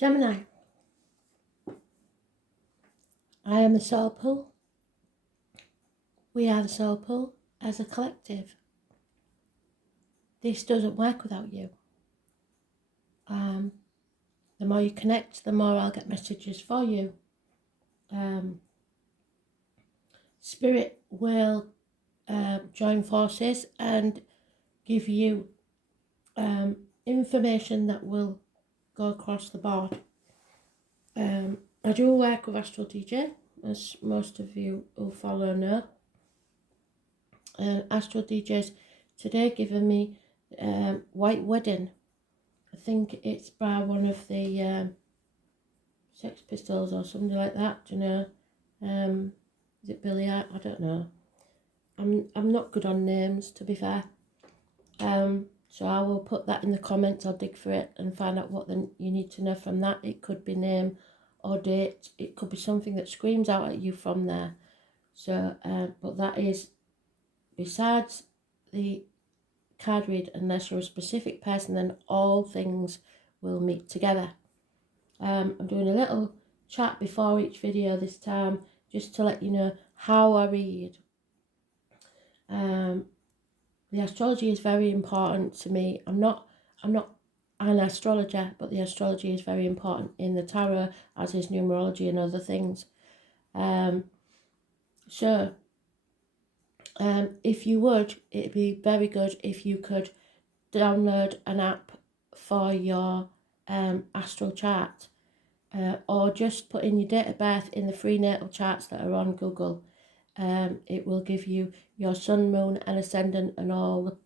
Gemini, I am the soul pool. We are the soul pool as a collective. This doesn't work without you. The more you connect, the more I'll get messages for you. Spirit will join forces and give you information that will go across the board. I do work with Astral DJ, as most of you who follow know. Astral DJ's today given me White Wedding. I think it's by one of the Sex Pistols or something like that, do you know? Is it Billy? I don't know. I'm not good on names, to be fair. So I will put that in the comments. I'll dig for it and find out what you need to know from that. It could be name or date. It could be something that screams out at you from there. So, but that is, besides the card read, unless you're a specific person, then all things will meet together. I'm doing a little chat before each video this time, just to let you know how I read. The astrology is very important to me. I'm not an astrologer, but the astrology is very important in the tarot, as is numerology and other things. If you would, it'd be very good if you could download an app for your astral chart, or just put in your date of birth in the free natal charts that are on Google. It will give you your sun, moon and ascendant and all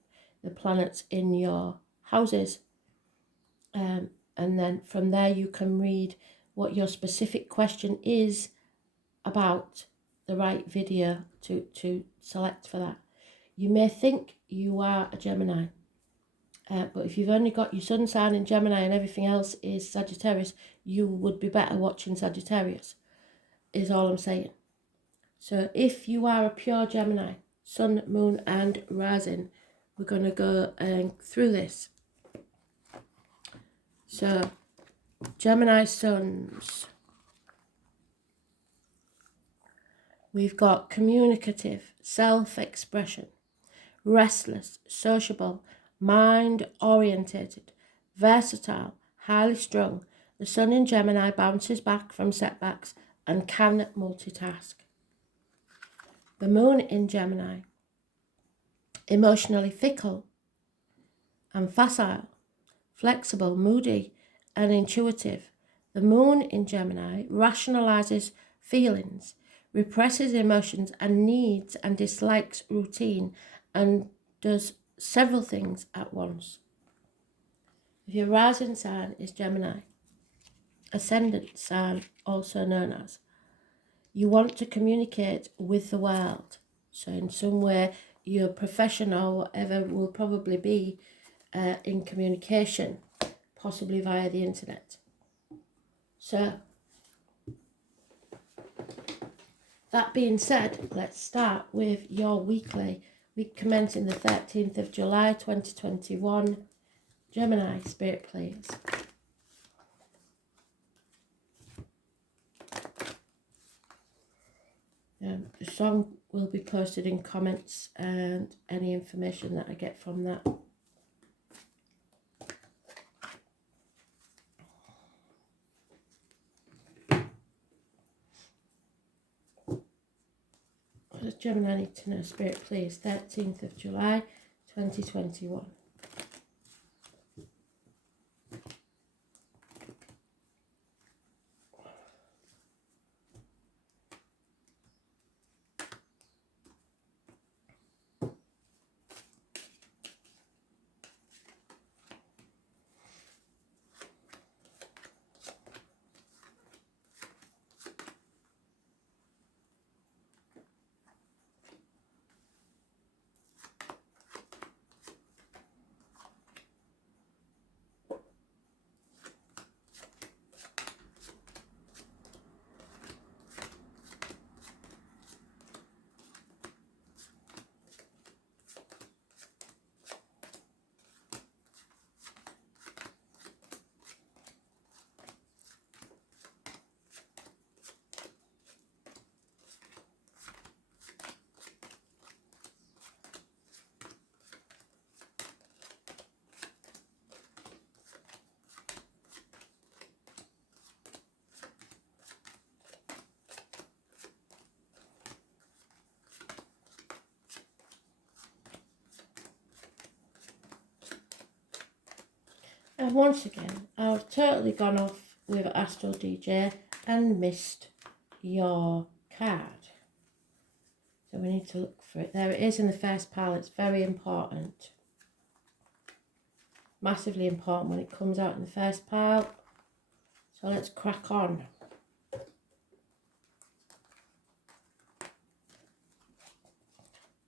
the planets in your houses. And then from there you can read what your specific question is about the right video to select for that. You may think you are a Gemini, but if you've only got your sun sign in Gemini and everything else is Sagittarius, you would be better watching Sagittarius, is all I'm saying. So if you are a pure Gemini, sun, moon and rising, we're going to go through this. So, Gemini suns. We've got communicative, self-expression, restless, sociable, mind-orientated, versatile, highly strung. The sun in Gemini bounces back from setbacks and can multitask. The moon in Gemini, emotionally fickle and facile, flexible, moody and intuitive. The moon in Gemini rationalizes feelings, represses emotions and needs and dislikes routine and does several things at once. If your rising sign is Gemini, ascendant sign also known as, you want to communicate with the world. So in some way, your profession or whatever will probably be in communication, possibly via the internet. So, that being said, let's start with your weekly. Week commencing the 13th of July 2021. Gemini, Spirit, please. The song will be posted in comments and any information that I get from that. What does Gemini need to know, Spirit, please? 13th of July 2021. And once again, I've totally gone off with Astral DJ and missed your card. So we need to look for it. There it is in the first pile. It's very important. Massively important when it comes out in the first pile. So let's crack on.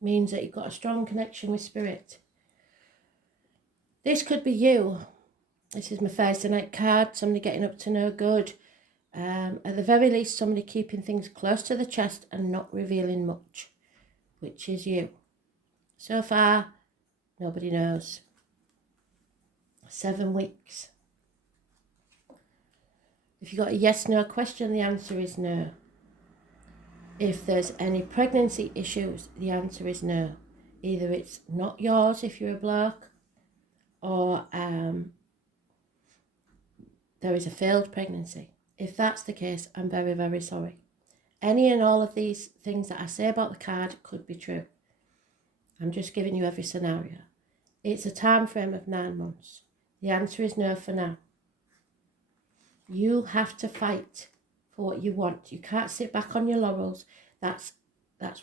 Means that you've got a strong connection with spirit. This could be you. This is my Thursday night card. Somebody getting up to no good. At the very least, somebody keeping things close to the chest and not revealing much, which is you. So far, nobody knows. 7 weeks. If you've got a yes/no question, the answer is no. If there's any pregnancy issues, the answer is no. Either it's not yours if you're a bloke, or there is a failed pregnancy. If that's the case, I'm very, very sorry. Any and all of these things that I say about the card could be true. I'm just giving you every scenario. It's a time frame of 9 months. The answer is no for now. You have to fight for what you want. You can't sit back on your laurels. That's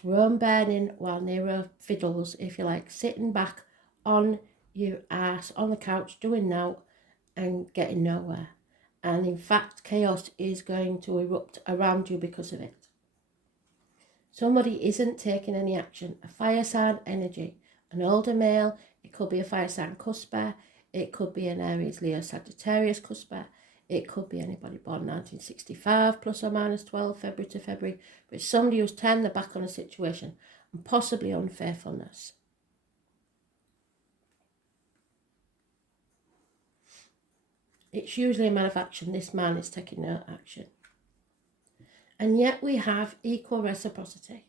Rome burning while Nero fiddles, if you like, sitting back on your ass on the couch doing now and getting nowhere. And in fact, chaos is going to erupt around you because of it. Somebody isn't taking any action. A fire sign energy, an older male, it could be a fire sign cusper, it could be an Aries, Leo, Sagittarius cusper, it could be anybody born 1965 plus or minus 12 February to February, but it's somebody who's turned their back on a situation and possibly unfaithfulness. It's usually a man of action. This man is taking no action. And yet we have equal reciprocity.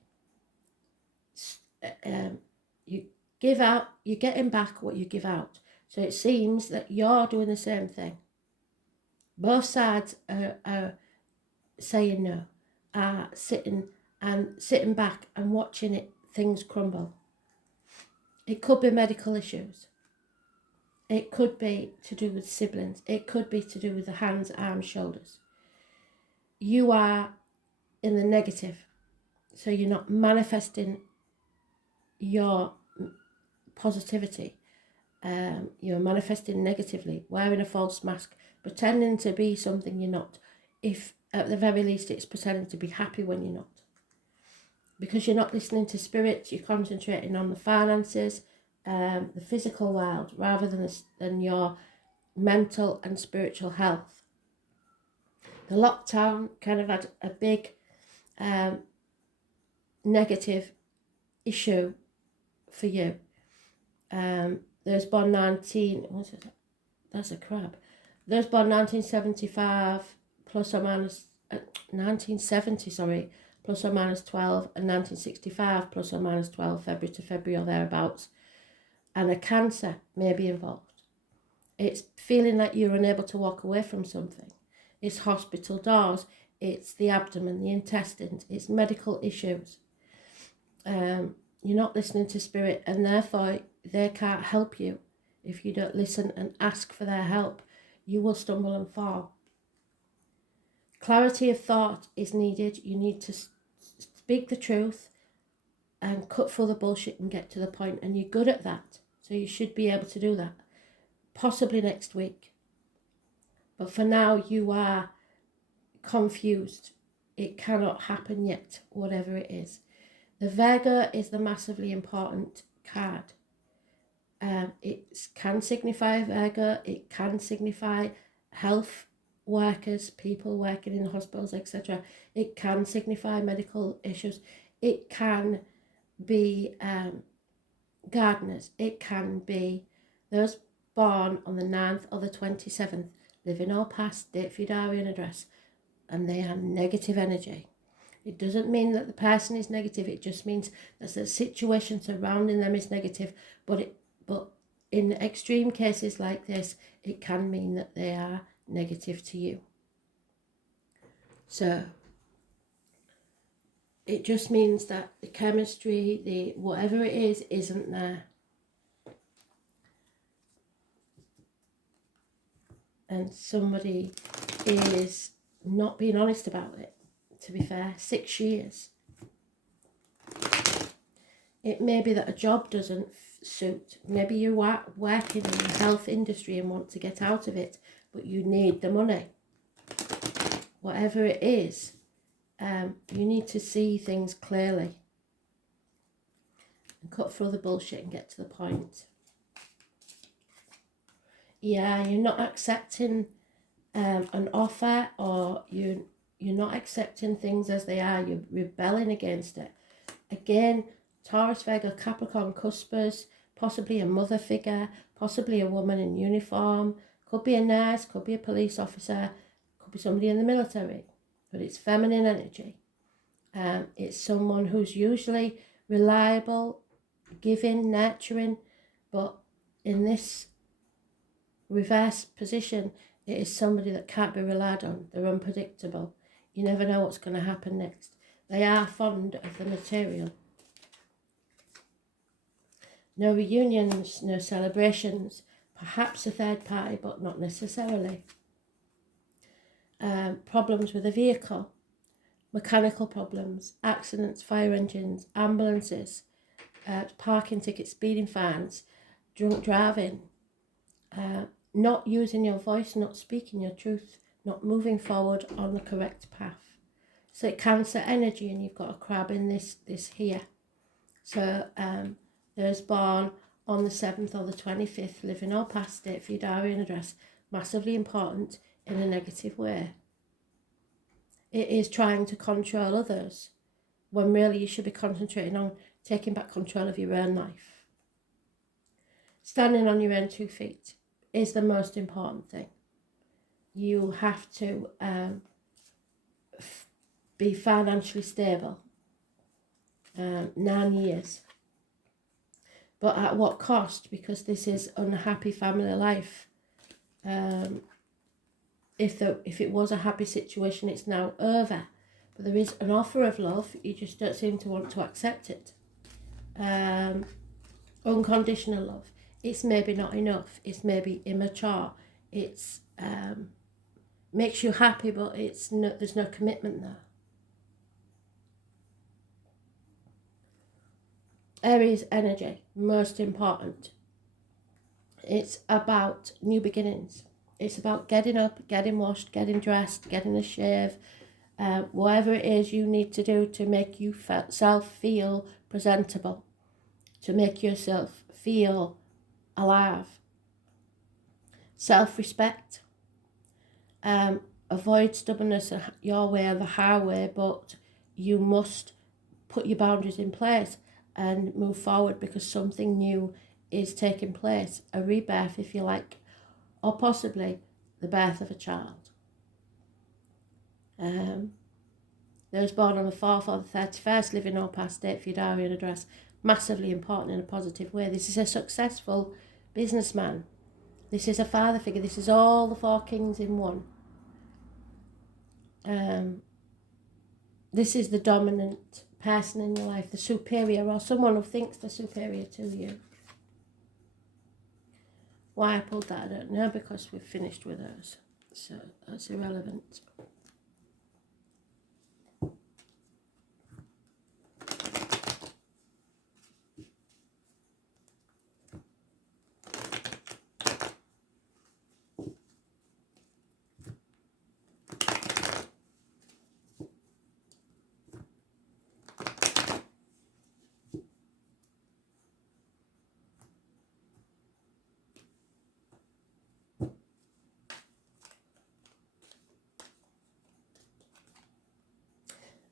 You give out, you're getting back what you give out. So it seems that you're doing the same thing. Both sides are saying no, are sitting back and watching things crumble. It could be medical issues. It could be to do with siblings. It could be to do with the hands, arms, shoulders. You are in the negative. So you're not manifesting your positivity. You're manifesting negatively, wearing a false mask, pretending to be something you're not. If at the very least it's pretending to be happy when you're not. Because you're not listening to spirit, you're concentrating on the finances, the physical world, rather than your mental and spiritual health. The lockdown kind of had a big negative issue for you. Those born 1975 plus or minus 1970, plus or minus 12, and 1965 plus or minus 12 February to February or thereabouts, and a cancer may be involved. It's feeling like you're unable to walk away from something. It's hospital doors, it's the abdomen, the intestines, it's medical issues. You're not listening to spirit, and therefore they can't help you. If you don't listen and ask for their help, you will stumble and fall. Clarity of thought is needed. You need to speak the truth and cut through the bullshit and get to the point, and you're good at that. So you should be able to do that. Possibly next week. But for now, you are confused. It cannot happen yet, whatever it is. The Virgo is the massively important card. It can signify Virgo. It can signify health workers, people working in hospitals, etc. It can signify medical issues. It can be gardeners. It can be those born on the 9th or the 27th, living or past, date for your diary and address, and they have negative energy. It doesn't mean that the person is negative, it just means that the situation surrounding them is negative, but in extreme cases like this, it can mean that they are negative to you. So it just means that the chemistry, the whatever it is, isn't there. and somebody is not being honest about it, to be fair. 6 years. It may be that a job doesn't suit. Maybe you are working in the health industry and want to get out of it, but you need the money. Whatever it is, you need to see things clearly and cut through the bullshit and get to the point. Yeah, you're not accepting an offer, or you're not accepting things as they are. You're rebelling against it. Again, Taurus, Virgo, Capricorn, cuspers, possibly a mother figure, possibly a woman in uniform, could be a nurse, could be a police officer, could be somebody in the military, but it's feminine energy. It's someone who's usually reliable, giving, nurturing, but in this reverse position, it is somebody that can't be relied on. They're unpredictable. You never know what's going to happen next. They are fond of the material. No reunions, no celebrations, perhaps a third party, but not necessarily. Problems with a vehicle, mechanical problems, accidents, fire engines, ambulances, parking tickets, speeding fines, drunk driving, not using your voice, not speaking your truth, not moving forward on the correct path. So Cancer energy, and you've got a crab in this here. So those born on the 7th or the 25th, living or past date for your diary and address, massively important in a negative way. It is trying to control others, when really you should be concentrating on taking back control of your own life. Standing on your own 2 feet is the most important thing. You have to be financially stable. 9 years. But at what cost? Because this is unhappy family life. If it was a happy situation, it's now over. But there is an offer of love. You just don't seem to want to accept it. Unconditional love. It's maybe not enough. It's maybe immature. It's makes you happy, but there's no commitment there. Aries energy, most important. It's about new beginnings. It's about getting up, getting washed, getting dressed, getting a shave, whatever it is you need to do to make yourself feel presentable, to make yourself feel alive. Self-respect. Avoid stubbornness your way or the highway, but you must put your boundaries in place and move forward, because something new is taking place, a rebirth if you like, or possibly the birth of a child. Those born on the 4th or the 31st, living or past date for your diary and address, massively important in a positive way. This is a successful businessman. This is a father figure. This is all the 4 kings in one. This is the dominant person in your life, the superior, or someone who thinks they're superior to you. Why I pulled that, I don't know, because we've finished with those. So that's irrelevant.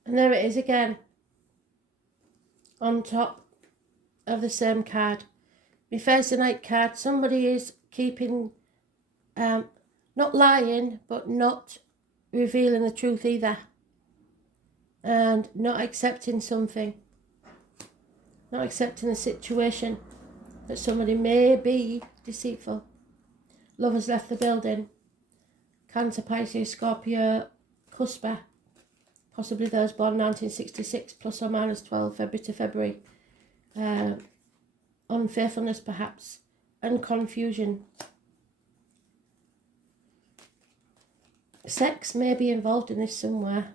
And there it is again, on top of the same card. My Thursday night card, somebody is keeping, not lying, but not revealing the truth either. And not accepting something. Not accepting a situation that somebody may be deceitful. Love has left the building. Cancer, Pisces, Scorpio, Cusper. Possibly those born 1966, plus or minus 12, February to February. Unfaithfulness perhaps, and confusion. Sex may be involved in this somewhere.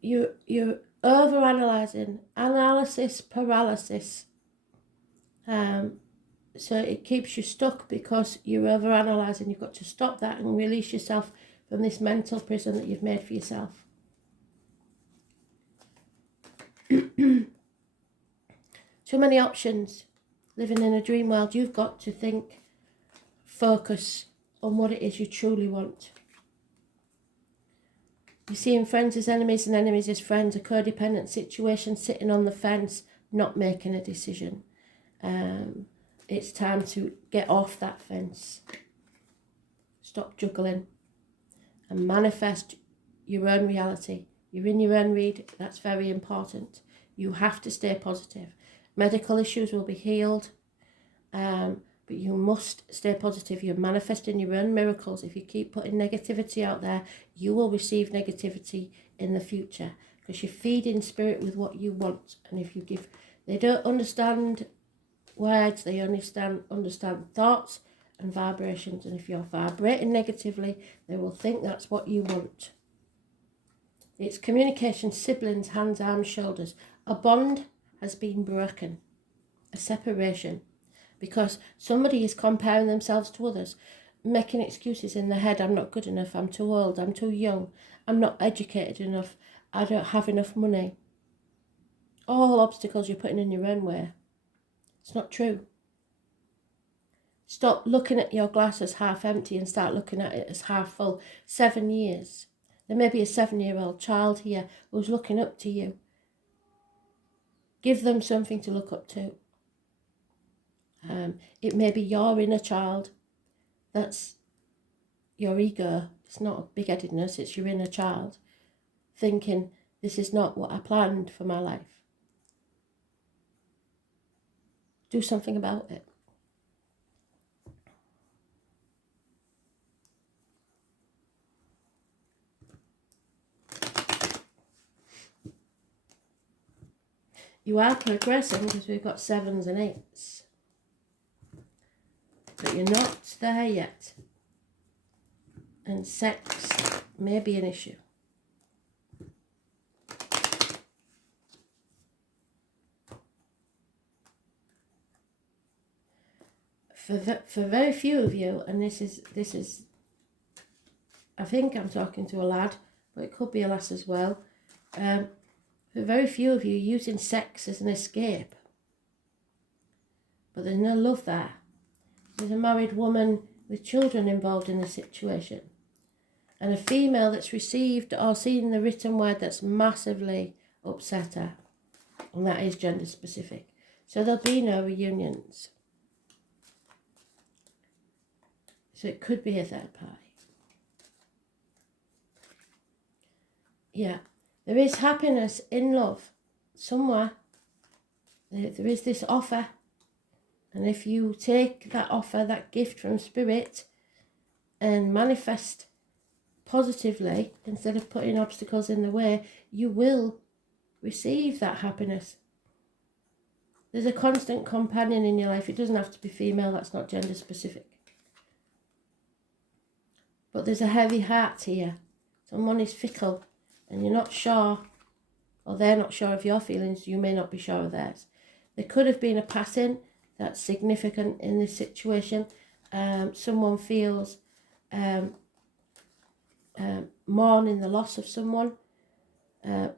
You're overanalyzing, analysis paralysis. So it keeps you stuck because you're overanalyzing. You've got to stop that and release yourself from this mental prison that you've made for yourself. Too many options. Living in a dream world, you've got to think, focus on what it is you truly want. You're seeing friends as enemies and enemies as friends, a codependent situation, sitting on the fence, not making a decision. It's time to get off that fence. Stop juggling and manifest your own reality. You're in your own read. That's very important. You have to stay positive. Medical issues will be healed, but you must stay positive. You're manifesting your own miracles. If you keep putting negativity out there, you will receive negativity in the future because you're feeding spirit with what you want. And if you give, they don't understand words, they understand thoughts and vibrations. And if you're vibrating negatively, they will think that's what you want. It's communication, siblings, hands, arms, shoulders. A bond has been broken, a separation, because somebody is comparing themselves to others, making excuses in their head. I'm not good enough, I'm too old, I'm too young, I'm not educated enough, I don't have enough money. All obstacles you're putting in your own way. It's not true. Stop looking at your glass as half empty and start looking at it as half full. 7 years. There may be a 7-year-old child here who's looking up to you. Give them something to look up to. It may be your inner child. That's your ego. It's not big-headedness, it's your inner child thinking, this is not what I planned for my life. Do something about it. You are progressing because we've got 7s and 8s. But you're not there yet. And sex may be an issue. For very few of you, and this is, I think I'm talking to a lad, but it could be a lass as well. For very few of you, using sex as an escape. But there's no love there. There's a married woman with children involved in the situation. And a female that's received or seen the written word that's massively upset her. And that is gender specific. So there'll be no reunions. So it could be a third party. Yeah. There is happiness in love somewhere. There is this offer. And if you take that offer, that gift from spirit, and manifest positively, instead of putting obstacles in the way, you will receive that happiness. There's a constant companion in your life. It doesn't have to be female, that's not gender specific. But there's a heavy heart here. Someone is fickle and you're not sure, or they're not sure of your feelings, you may not be sure of theirs. There could have been a passing that's significant in this situation. Someone feels mourning the loss of someone.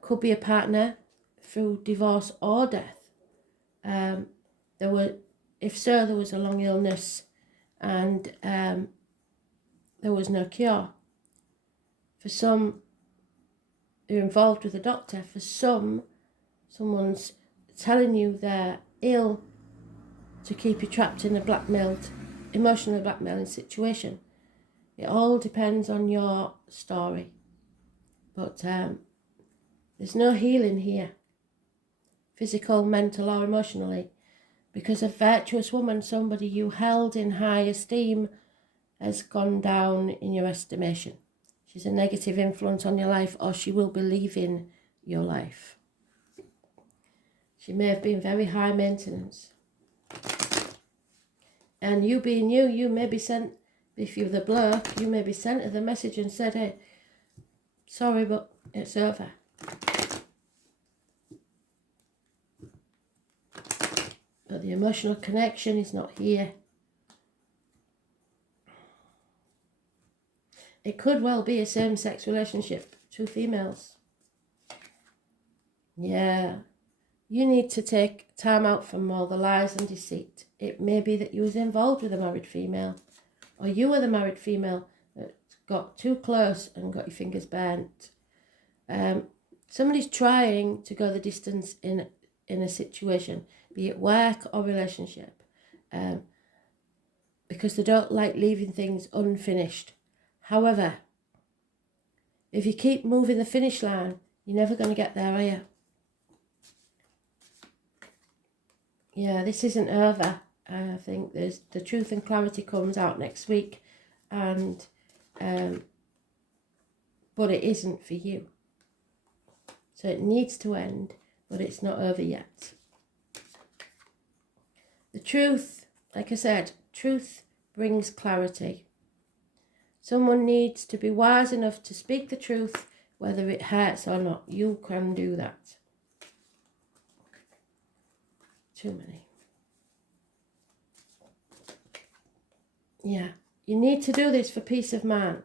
Could be a partner through divorce or death. If so, there was a long illness and there was no cure. For some who are involved with a doctor, for someone's telling you they're ill to keep you trapped in a emotionally blackmailing situation. It all depends on your story. But there's no healing here, physical, mental or emotionally, because a virtuous woman, somebody you held in high esteem, has gone down in your estimation. She's a negative influence on your life, or she will be leaving your life. She may have been very high maintenance. And you being you may be sent If you're the bloke, you maybe sent her the message and said, hey, sorry, but it's over. But the emotional connection is not here. It could well be a same-sex relationship, 2 females. Yeah. You need to take time out from all the lies and deceit. It may be that you was involved with a married female, or you were the married female that got too close and got your fingers burnt. Somebody's trying to go the distance in a situation, be it work or relationship, because they don't like leaving things unfinished. However, if you keep moving the finish line, you're never going to get there, are you? Yeah, this isn't over. I think there's the truth and clarity comes out next week, and but it isn't for you. So it needs to end, but it's not over yet. The truth, like I said, truth brings clarity. Someone needs to be wise enough to speak the truth, whether it hurts or not. You can do that. Too many. Yeah, you need to do this for peace of mind.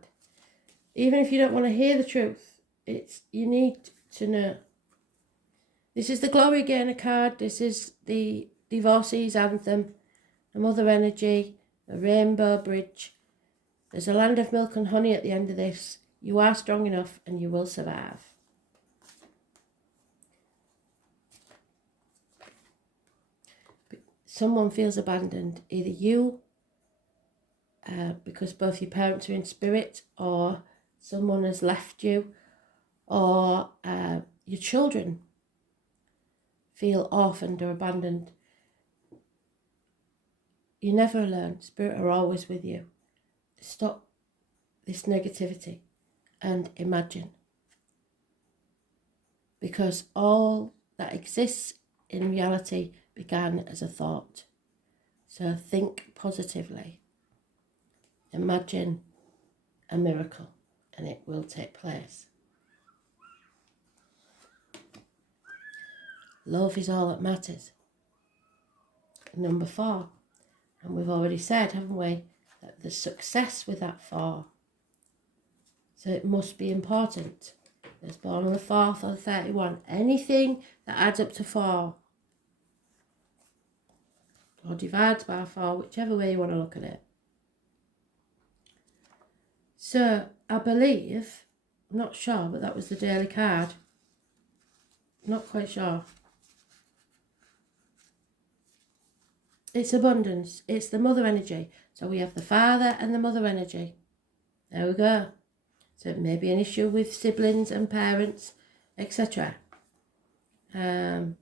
Even if you don't want to hear the truth, you need to know. This is the Glory Gainer card. This is the Divorcee's Anthem, the Mother Energy, the Rainbow Bridge. There's a land of milk and honey at the end of this. You are strong enough and you will survive. Someone feels abandoned. Either you, because both your parents are in spirit, or someone has left you, or your children feel orphaned or abandoned. You're never alone. Spirit are always with you. Stop this negativity and imagine. Because all that exists in reality began as a thought. So think positively. Imagine a miracle and it will take place. Love is all that matters. Number 4. And we've already said, haven't we, that there's success with that 4. So it must be important. It's born on the 4th or the 31. Anything that adds up to 4. Or divides by 4, whichever way you want to look at it. So I believe, I'm not sure, but that was the daily card. Not quite sure. It's abundance. It's the mother energy. So we have the father and the mother energy. There we go. So it may be an issue with siblings and parents, etc. Some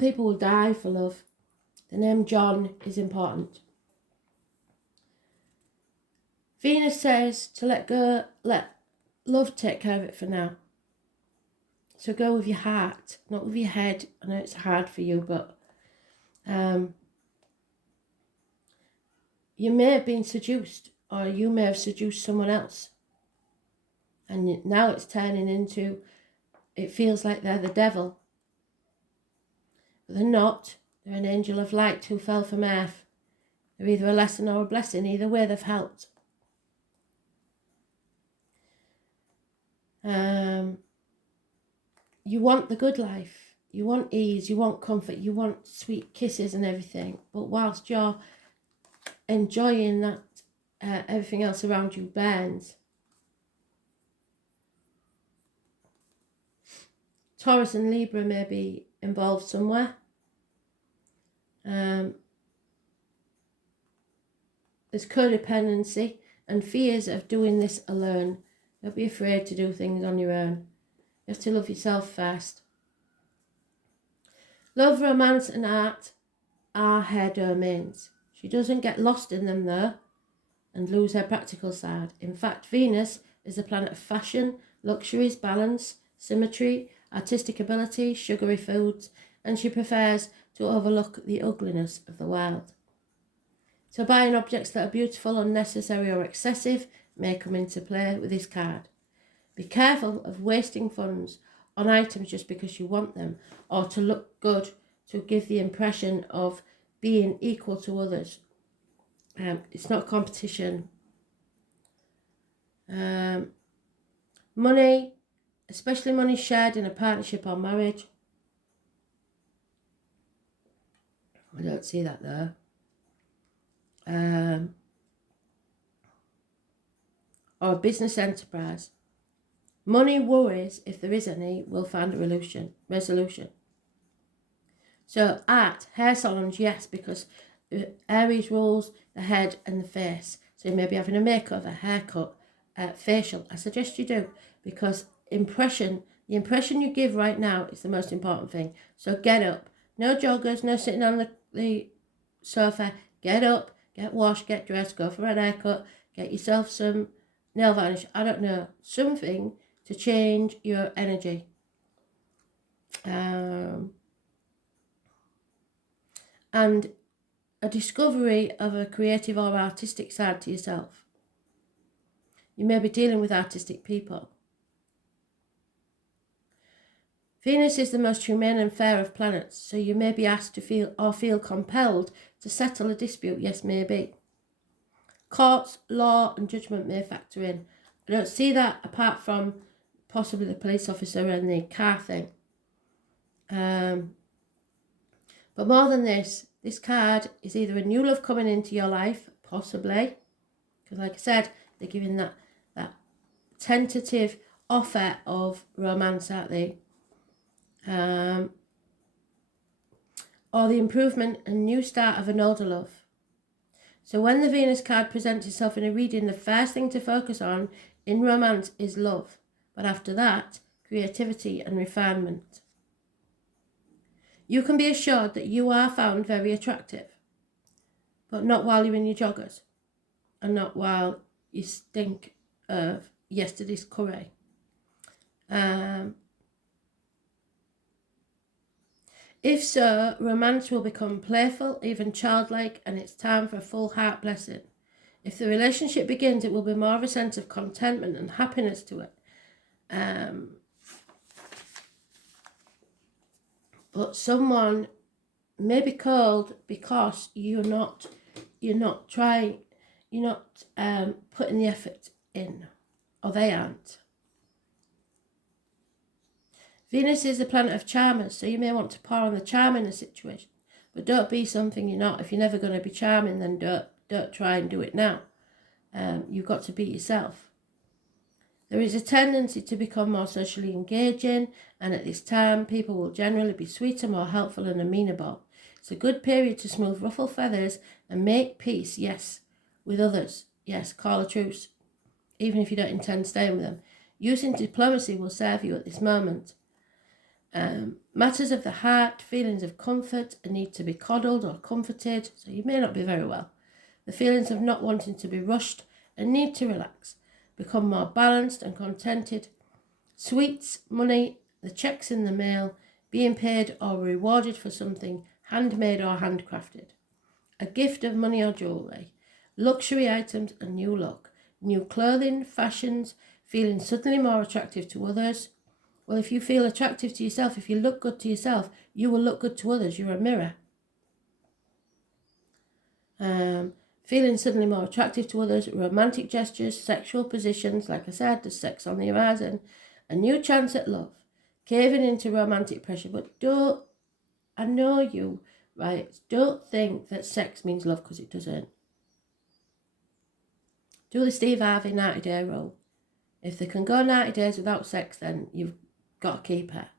people will die for love. The name John is important. Venus says to let go, let love take care of it for now. So go with your heart, not with your head. I know it's hard for you, but you may have been seduced, or you may have seduced someone else. And now it's turning into, it feels like they're the devil. But they're not. They're an angel of light who fell from earth. They're either a lesson or a blessing. Either way, they've helped. You want the good life. You want ease. You want comfort. You want sweet kisses and everything. But whilst you're enjoying that, everything else around you burns. Taurus and Libra may be involved somewhere. There's codependency and fears of doing this alone. Don't be afraid to do things on your own. You have to love yourself first. Love, romance and art are her domains. She doesn't get lost in them though and lose her practical side. In fact, Venus is the planet of fashion, luxuries, balance, symmetry, artistic ability, sugary foods, and she prefers to overlook the ugliness of the world. So buying objects that are beautiful, unnecessary or excessive may come into play with this card. Be careful of wasting funds on items just because you want them or to look good, to give the impression of being equal to others. It's not competition. Money, especially money shared in a partnership or marriage. I don't see that there. Or a business enterprise. Money worries, if there is any, will find a resolution. So art, hair salons, yes, because Aries rules the head and the face. So you may be having a makeover, haircut, facial. I suggest you do, because the impression you give right now is the most important thing. So get up. No joggers, no sitting on the sofa. Get up, get washed, get dressed, go for a haircut, get yourself some nail varnish. I don't know, something to change your energy. And a discovery of a creative or artistic side to yourself. You may be dealing with artistic people. Venus is the most humane and fair of planets, so you may be asked to feel compelled to settle a dispute. Yes, maybe. Courts, law and judgment may factor in. I don't see that apart from possibly the police officer and the car thing. But more than this card is either a new love coming into your life, possibly, because like I said, they're giving that tentative offer of romance, aren't they? Or the improvement and new start of an older love. So when the Venus card presents itself in a reading, the first thing to focus on in romance is love. But after that, creativity and refinement. You can be assured that you are found very attractive, but not while you're in your joggers and not while you stink of yesterday's curry. If so, romance will become playful, even childlike, and it's time for a full heart blessing. If the relationship begins, it will be more of a sense of contentment and happiness to it. But someone may be cold because you're not putting the effort in, or they aren't. Venus is the planet of charmers, so you may want to pour on the charm in a situation, but don't be something you're not. If you're never going to be charming, then don't try and do it now. You've got to be yourself. There is a tendency to become more socially engaging, and at this time, people will generally be sweeter, more helpful and amenable. It's a good period to smooth ruffle feathers and make peace, yes, with others. Yes, call a truce, even if you don't intend staying with them. Using diplomacy will serve you at this moment. Matters of the heart, feelings of comfort, a need to be coddled or comforted, so you may not be very well. The feelings of not wanting to be rushed and need to relax. Become more balanced and contented. Sweets, money, the checks in the mail, being paid or rewarded for something handmade or handcrafted. A gift of money or jewellery. Luxury items and new look. New clothing, fashions, feeling suddenly more attractive to others. Well, if you feel attractive to yourself, if you look good to yourself, you will look good to others. You're a mirror. Feeling suddenly more attractive to others, romantic gestures, sexual positions, like I said, there's sex on the horizon, a new chance at love, caving into romantic pressure, but don't think that sex means love, because it doesn't. Do the Steve Harvey 90-day rule. If they can go 90 days without sex, then you've got to keep her.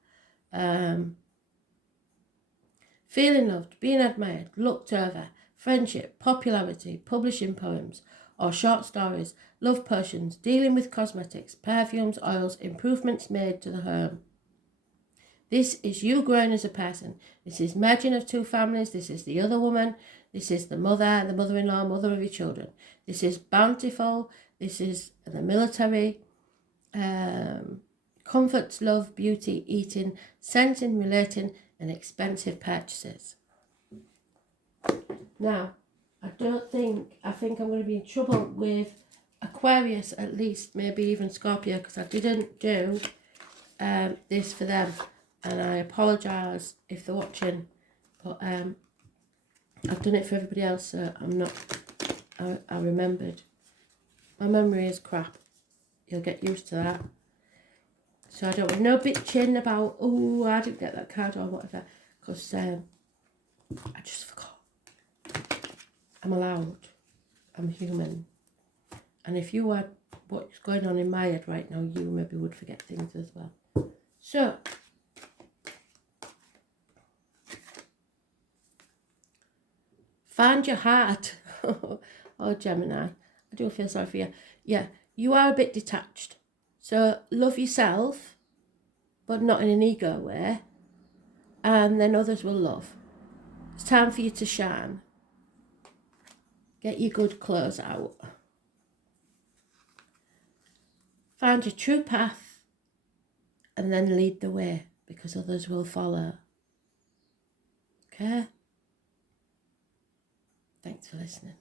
Feeling loved, being admired, looked over, friendship, popularity, publishing poems or short stories, love potions, dealing with cosmetics, perfumes, oils, improvements made to the home. This is you growing as a person. This is merging of two families. This is the other woman. This is the mother-in-law, mother of your children. This is bountiful. This is the military. Comforts, love, beauty, eating, sensing, relating, and expensive purchases. Now, I think I'm going to be in trouble with Aquarius, at least, maybe even Scorpio, because I didn't do this for them, and I apologise if they're watching, but I've done it for everybody else, so I'm not, I remembered. My memory is crap. You'll get used to that. So I don't have no bitching about, oh, I didn't get that card or whatever, because I just forgot. I'm allowed. I'm human. And if you had what's going on in my head right now, you maybe would forget things as well. So, find your heart. Oh, Gemini, I do feel sorry for you. Yeah, you are a bit detached. So, love yourself, but not in an ego way. And then others will love. It's time for you to shine. Get your good clothes out. Find your true path and then lead the way, because others will follow. Okay? Thanks for listening.